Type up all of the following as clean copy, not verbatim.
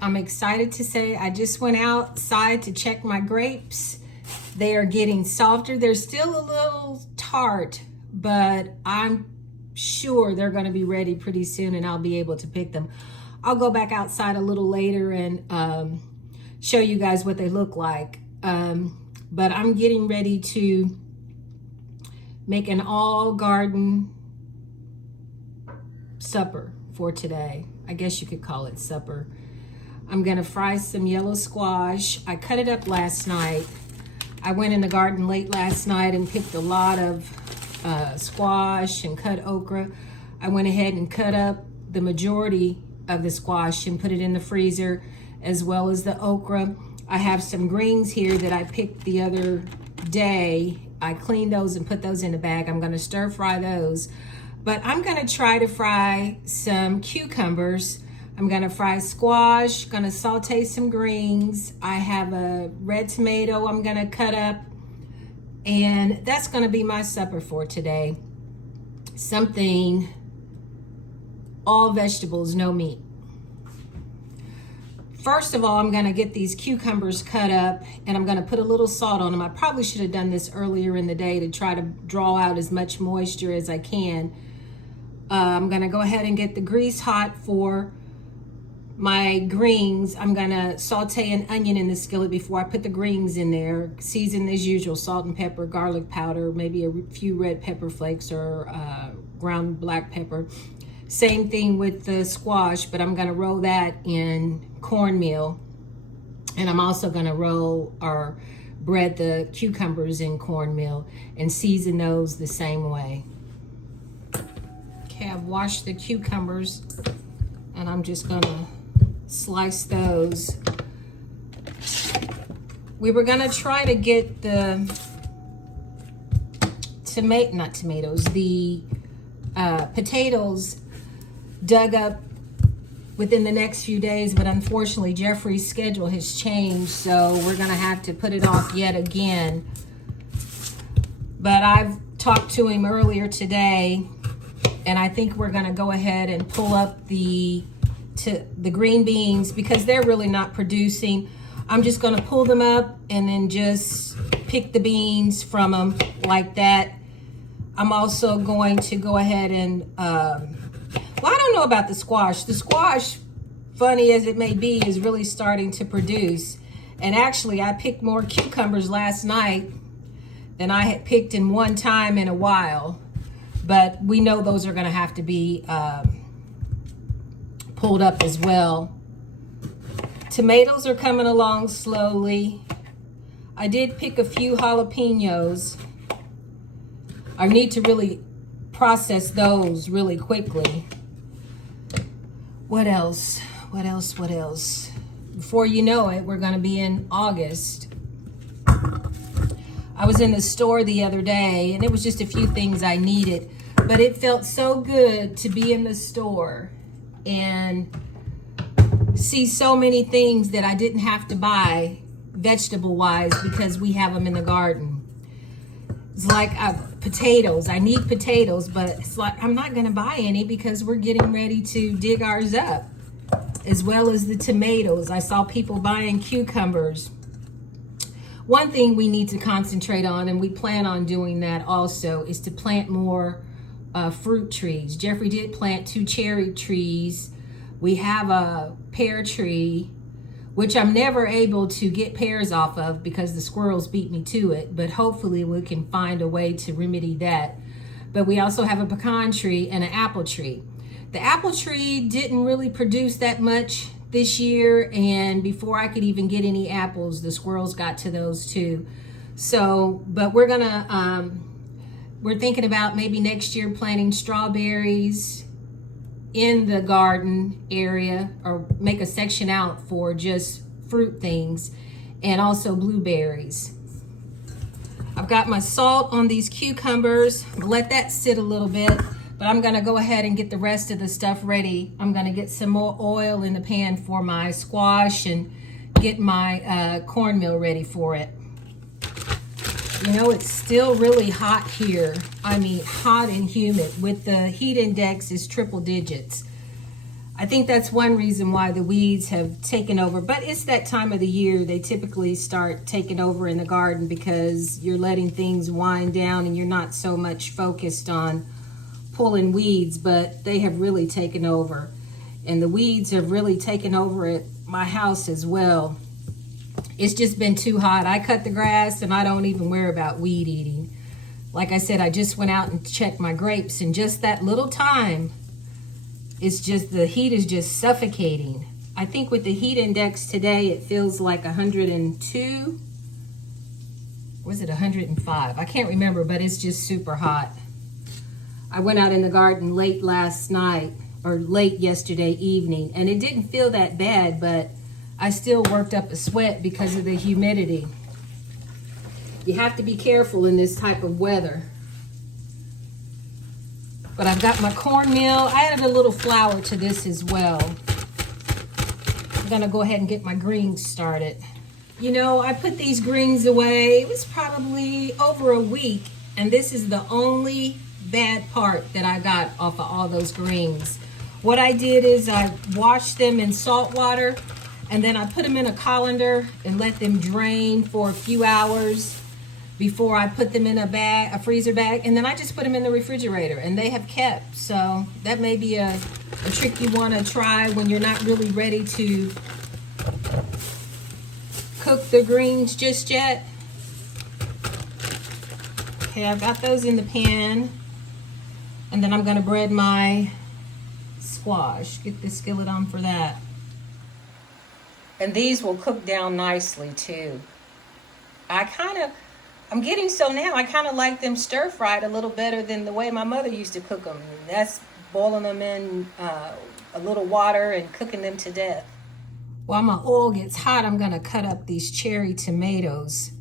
I'm excited to say I just went outside to check my grapes. They are getting softer. They're still a little tart, but I'm sure they're going to be ready pretty soon and I'll be able to pick them. I'll go back outside a little later and show you guys what they look like. But I'm getting ready to make an all garden supper for today. I guess you could call it supper. I'm gonna fry some yellow squash. I cut it up last night. I went in the garden late last night and picked a lot of squash and cut okra. I went ahead and cut up the majority of the squash and put it in the freezer, as well as the okra. I have some greens here that I picked the other day. I cleaned those and put those in a bag. I'm gonna stir fry those. But I'm gonna try to fry some cucumbers. I'm gonna fry squash, gonna saute some greens. I have a red tomato I'm gonna cut up, and that's gonna be my supper for today. Something, all vegetables, no meat. First of all, I'm gonna get these cucumbers cut up and I'm gonna put a little salt on them. I probably should have done this earlier in the day to try to draw out as much moisture as I can. I'm gonna go ahead and get the grease hot for my greens. I'm gonna saute an onion in the skillet before I put the greens in there. Season as usual, salt and pepper, garlic powder, maybe a few red pepper flakes or ground black pepper. Same thing with the squash, but I'm gonna roll that in cornmeal. And I'm also gonna roll or bread the cucumbers in cornmeal and season those the same way. Okay, I've washed the cucumbers and I'm just gonna slice those. We were gonna try to get the potatoes dug up within the next few days, but unfortunately Jeffrey's schedule has changed, so we're gonna have to put it off yet again. But I've talked to him earlier today, and I think we're gonna go ahead and pull up the green beans because they're really not producing. I'm just gonna pull them up and then just pick the beans from them like that. I'm also going to go ahead and, well, I don't know about the squash. The squash, funny as it may be, is really starting to produce. And actually, I picked more cucumbers last night than I had picked in one time in a while. But we know those are gonna have to be pulled up as well. Tomatoes are coming along slowly. I did pick a few jalapenos. I need to really process those really quickly. What else? What else? What else? Before you know it, we're gonna be in August. I was in the store the other day and it was just a few things I needed, but it felt so good to be in the store and see so many things that I didn't have to buy vegetable-wise because we have them in the garden. It's like potatoes. I need potatoes, but it's like I'm not gonna buy any because we're getting ready to dig ours up, as well as the tomatoes. I saw people buying cucumbers. One thing we need to concentrate on, and we plan on doing that also, is to plant more fruit trees. Jeffrey did plant 2 cherry trees. We have a pear tree, which I'm never able to get pears off of because the squirrels beat me to it, but hopefully we can find a way to remedy that. But we also have a pecan tree and an apple tree. The apple tree didn't really produce that much this year, and before I could even get any apples, the squirrels got to those too. So, but we're gonna, we're thinking about maybe next year planting strawberries in the garden area, or make a section out for just fruit things, and also blueberries. I've got my salt on these cucumbers. Let that sit a little bit, but I'm gonna go ahead and get the rest of the stuff ready. I'm gonna get some more oil in the pan for my squash and get my cornmeal ready for it. You know, it's still really hot here. I mean, hot and humid. With the heat index is triple digits. I think that's one reason why the weeds have taken over. But it's that time of the year they typically start taking over in the garden, because you're letting things wind down and you're not so much focused on pulling weeds, but they have really taken over. And the weeds have really taken over at my house as well. It's just been too hot. I cut the grass and I don't even worry about weed eating. Like I said, I just went out and checked my grapes, and just that little time, it's just, the heat is just suffocating. I think with the heat index today, it feels like 102. Was it 105? I can't remember, but it's just super hot. I went out in the garden late last night, or late yesterday evening, and it didn't feel that bad, but I still worked up a sweat because of the humidity. You have to be careful in this type of weather. But I've got my cornmeal. I added a little flour to this as well. I'm gonna go ahead and get my greens started. You know, I put these greens away. It was probably over a week, and this is the only bad part that I got off of all those greens. What I did is I washed them in salt water, and then I put them in a colander and let them drain for a few hours before I put them in a bag, a freezer bag, and then I just put them in the refrigerator, and they have kept. So that may be a trick you want to try when you're not really ready to cook the greens just yet. Okay, I've got those in the pan, and then I'm going to bread my squash. Get the skillet on for that. And these will cook down nicely too. I'm getting so now, I kind of like them stir-fried a little better than the way my mother used to cook them. That's boiling them in a little water and cooking them to death. While my oil gets hot, I'm gonna cut up these cherry tomatoes.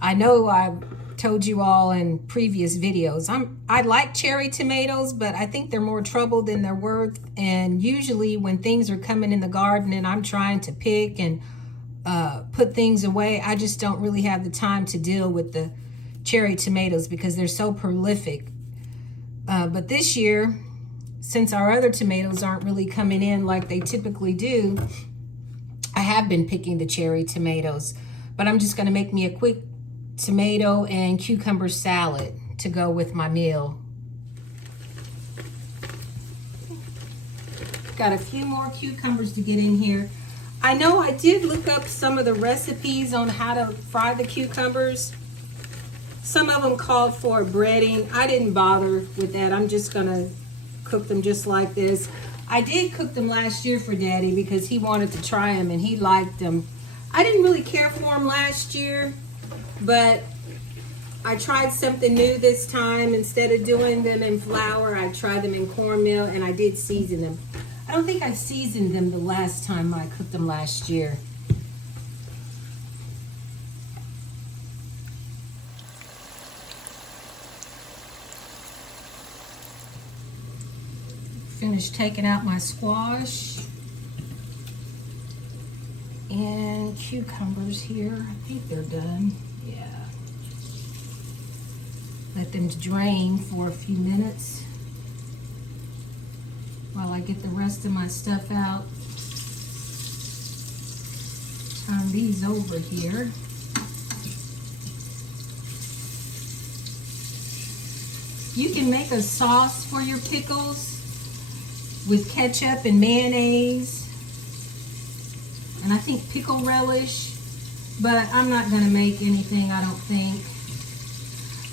I know I've told you all in previous videos, I like cherry tomatoes, but I think they're more trouble than they're worth. And usually when things are coming in the garden and I'm trying to pick and put things away, I just don't really have the time to deal with the cherry tomatoes because they're so prolific. But this year, since our other tomatoes aren't really coming in like they typically do, I have been picking the cherry tomatoes. But I'm just going to make me a quick tomato and cucumber salad to go with my meal. Got a few more cucumbers to get in here. I know I did look up some of the recipes on how to fry the cucumbers. Some of them called for breading. I didn't bother with that. I'm just gonna cook them just like this. I did cook them last year for Daddy because he wanted to try them and he liked them. I didn't really care for them last year, but I tried something new this time. Instead of doing them in flour, I tried them in cornmeal, and I did season them. I don't think I seasoned them the last time I cooked them last year. Finished taking out my squash and cucumbers here. I think they're done. Yeah. Let them drain for a few minutes while I get the rest of my stuff out. Turn these over here. You can make a sauce for your pickles with ketchup and mayonnaise, and I think pickle relish, but I'm not gonna make anything, I don't think.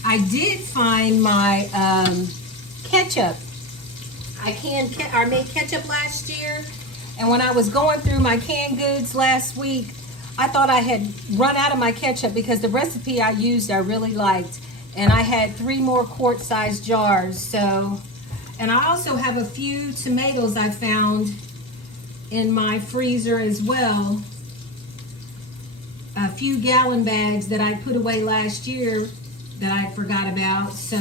I did find my ketchup. I made ketchup last year, and when I was going through my canned goods last week, I thought I had run out of my ketchup because the recipe I used I really liked, and I had 3 more quart-sized jars. So, and I also have a few tomatoes I found in my freezer as well. A few gallon bags that I put away last year that I forgot about. So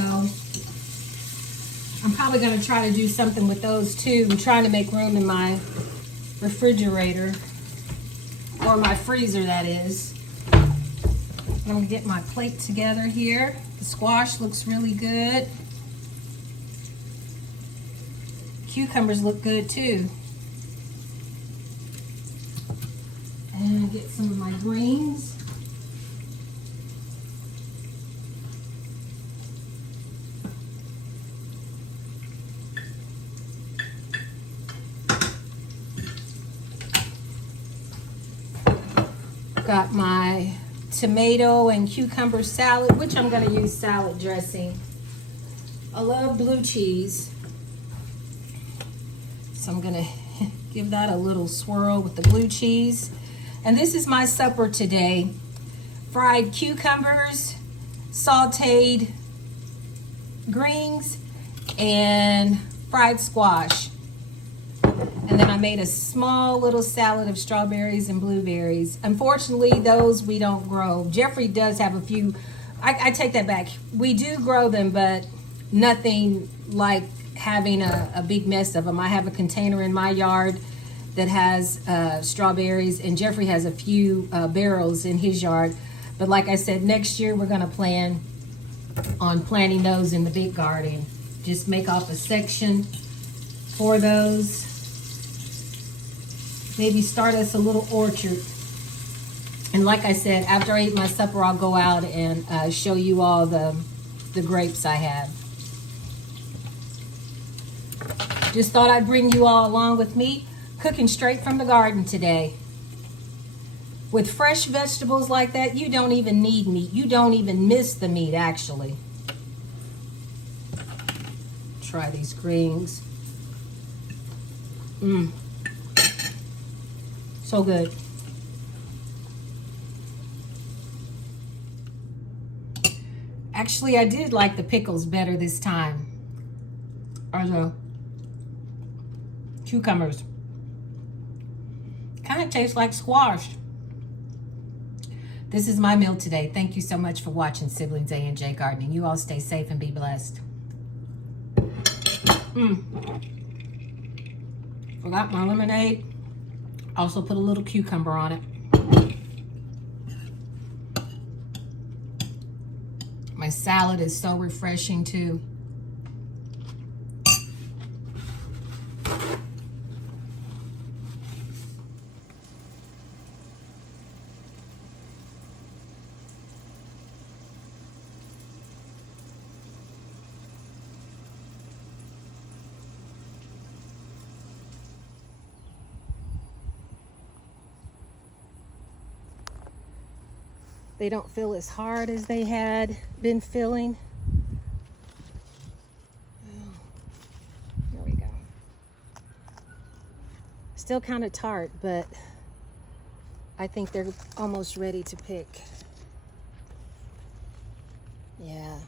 I'm probably going to try to do something with those too. I'm trying to make room in my refrigerator, or my freezer, that is. I'm going to get my plate together here. The squash looks really good. Cucumbers look good too. And get some of my greens. Got my tomato and cucumber salad, which I'm going to use salad dressing. I love blue cheese, so I'm going to give that a little swirl with the blue cheese. And this is my supper today: fried cucumbers, sauteed greens, and fried squash. And then I made a small little salad of strawberries and blueberries. Unfortunately, those we don't grow. Jeffrey does have a few. I take that back. We do grow them, but nothing like having a big mess of them. I have a container in my yard that has strawberries, and Jeffrey has a few barrels in his yard. But like I said, next year we're going to plan on planting those in the big garden. Just make off a section for those. Maybe start us a little orchard. And like I said, after I eat my supper, I'll go out and show you all the grapes I have. Just thought I'd bring you all along with me, cooking straight from the garden today. With fresh vegetables like that, you don't even need meat. You don't even miss the meat, actually. Try these greens. So good. Actually, I did like the pickles better this time. Or the cucumbers. Kind of tastes like squash. This is my meal today. Thank you so much for watching Siblings A&J Gardening. You all stay safe and be blessed. Forgot my lemonade. Also put a little cucumber on it. My salad is so refreshing too. They don't feel as hard as they had been feeling. There we go. Still kind of tart, but I think they're almost ready to pick. Yeah.